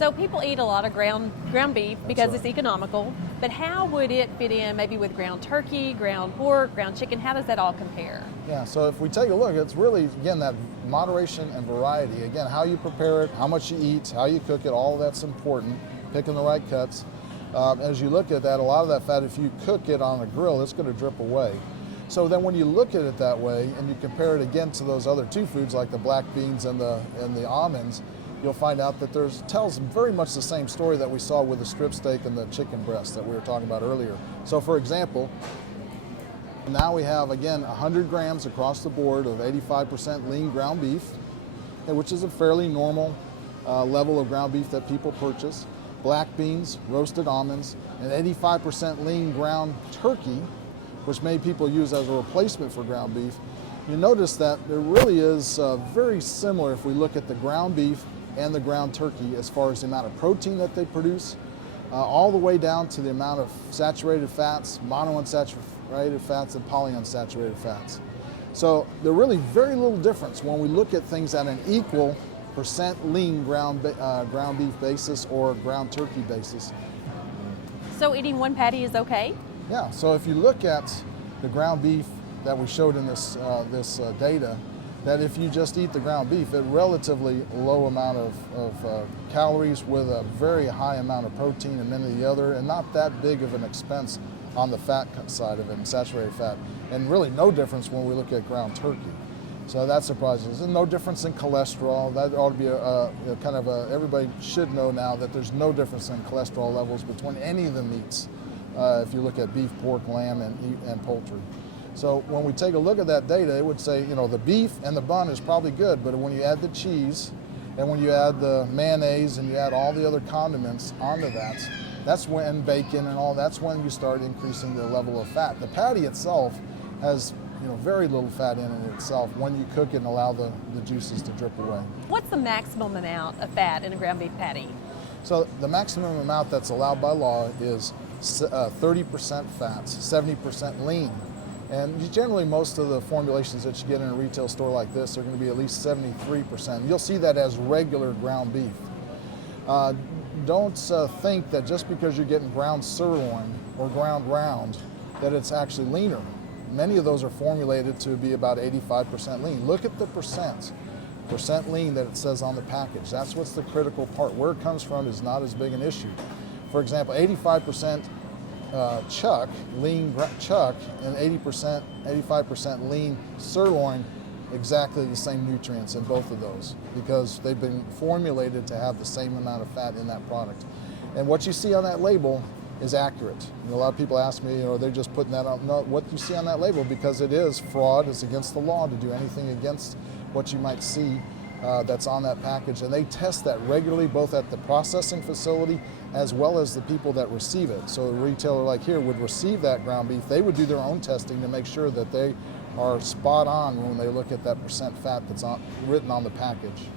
So people eat a lot of ground beef because it's economical, but how would it fit in maybe with ground turkey, ground pork, ground chicken? How does that all compare? Yeah, so if we take a look, it's really, again, that moderation and variety. Again, how you prepare it, how much you eat, how you cook it, all of that's important, picking the right cuts. As you look at that, a lot of that fat, if you cook it on a grill, it's going to drip away. So then when you look at it that way and you compare it again to those other two foods like the black beans and the almonds, you'll find out that tells very much the same story that we saw with the strip steak and the chicken breast that we were talking about earlier. So for example, now we have, again, 100 grams across the board of 85% lean ground beef, which is a fairly normal level of ground beef that people purchase. Black beans, roasted almonds, and 85% lean ground turkey, which many people use as a replacement for ground beef. You notice that there really is very similar if we look at the ground beef and the ground turkey as far as the amount of protein that they produce, all the way down to the amount of saturated fats, monounsaturated fats, and polyunsaturated fats. So there really very little difference when we look at things at an equal percent lean ground beef basis or ground turkey basis. So eating one patty is okay? Yeah, so if you look at the ground beef that we showed in this data, that if you just eat the ground beef, a relatively low amount of calories with a very high amount of protein and many of the other, and not that big of an expense on the fat side of it, and saturated fat, and really no difference when we look at ground turkey. So that surprises us. And no difference in cholesterol. That ought to be everybody should know now that there's no difference in cholesterol levels between any of the meats if you look at beef, pork, lamb, and poultry. So when we take a look at that data, it would say, the beef and the bun is probably good, but when you add the cheese and when you add the mayonnaise and you add all the other condiments onto that, that's when, bacon and all, that's when you start increasing the level of fat. The patty itself has very little fat in it itself when you cook it and allow the juices to drip away. What's the maximum amount of fat in a ground beef patty? So the maximum amount that's allowed by law is 30% fats, 70% lean. And generally most of the formulations that you get in a retail store like this are going to be at least 73%. You'll see that as regular ground beef. Don't think that just because you're getting ground sirloin or ground round that it's actually leaner. Many of those are formulated to be about 85% lean. Look at the percent lean that it says on the package. That's what's the critical part. Where it comes from is not as big an issue. For example, 85% chuck, lean chuck, and 85% lean sirloin, exactly the same nutrients in both of those because they've been formulated to have the same amount of fat in that product. And what you see on that label is accurate. A lot of people ask me, they're just putting that on. No, what you see on that label, because it is fraud, it's against the law to do anything against what you might see that's on that package. And they test that regularly, both at the processing facility as well as the people that receive it. So a retailer like here would receive that ground beef. They would do their own testing to make sure that they are spot on when they look at that percent fat that's written on the package.